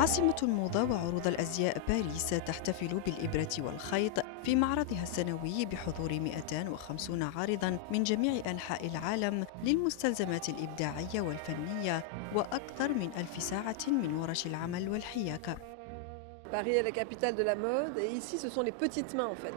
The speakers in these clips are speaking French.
عاصمة الموضة وعروض الأزياء باريس تحتفل بالإبرة والخيط في معرضها السنوي بحضور 250 عارضاً من جميع أنحاء العالم للمستلزمات الإبداعية والفنية وأكثر من 1000 ساعة من ورش العمل والحياكة. Paris est la capitale de la mode et ici ce sont les petites mains en fait.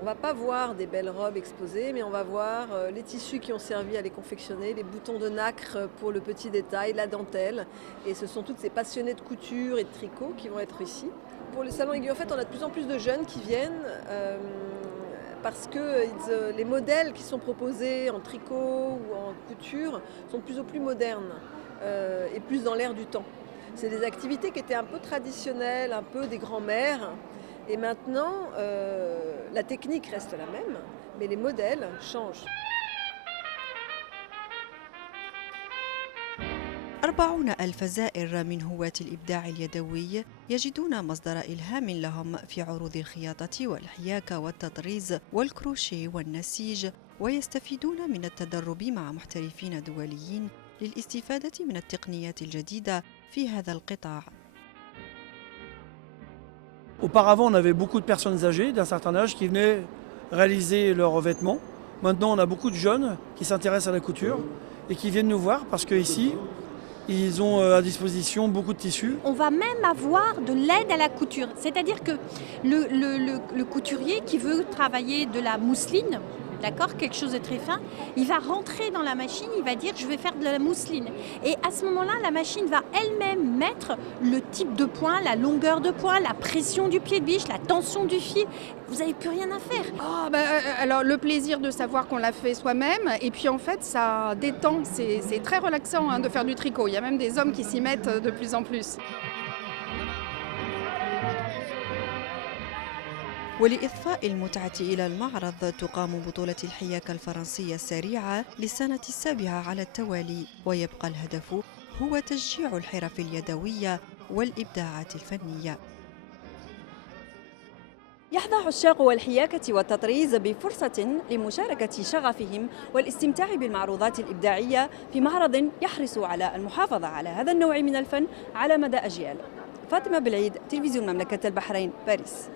On ne va pas voir des belles robes exposées, mais on va voir les tissus qui ont servi à les confectionner, les boutons de nacre pour le petit détail, la dentelle. Et ce sont toutes ces passionnés de couture et de tricot qui vont être ici. Pour le salon Aiguille, en fait, on a de plus en plus de jeunes qui viennent parce que les modèles qui sont proposés en tricot ou en couture sont de plus en plus modernes et plus dans l'air du temps. C'est des activités qui étaient un peu traditionnelles, un peu des grands-mères. Et maintenant, la technique reste la même, mais les modèles changent. 40,000 زائر من هواة الإبداع اليدوي يجدون مصدر إلهام لهم في عروض الخياطة والحياكة والتطريز والكروشيه والنسيج، ويستفيدون من التدرب مع محترفين دوليين للاستفادة من التقنيات الجديدة في هذا القطاع. Auparavant, on avait beaucoup de personnes âgées d'un certain âge qui venaient réaliser leurs vêtements. Maintenant, on a beaucoup de jeunes qui s'intéressent à la couture et qui viennent nous voir parce qu'ici, ils ont à disposition beaucoup de tissus. On va même avoir de l'aide à la couture. C'est-à-dire que le couturier qui veut travailler de la mousseline, d'accord, quelque chose de très fin, il va rentrer dans la machine, il va dire je vais faire de la mousseline. Et à ce moment-là, la machine va elle-même mettre le type de point, la longueur de point, la pression du pied de biche, la tension du fil. Vous n'avez plus rien à faire. Alors le plaisir de savoir qu'on l'a fait soi-même et puis en fait ça détend, c'est très relaxant de faire du tricot. Il y a même des hommes qui s'y mettent de plus en plus. ولإضفاء المتعة إلى المعرض تقام بطولة الحياكة الفرنسية السريعة للسنة السابعة على التوالي، ويبقى الهدف هو تشجيع الحرف اليدوية والإبداعات الفنية. يحظى عشاق الحياكة والتطريز بفرصة لمشاركة شغفهم والاستمتاع بالمعروضات الإبداعية في معرض يحرص على المحافظة على هذا النوع من الفن على مدى أجيال. فاطمة بالعيد، تلفزيون مملكة البحرين، باريس.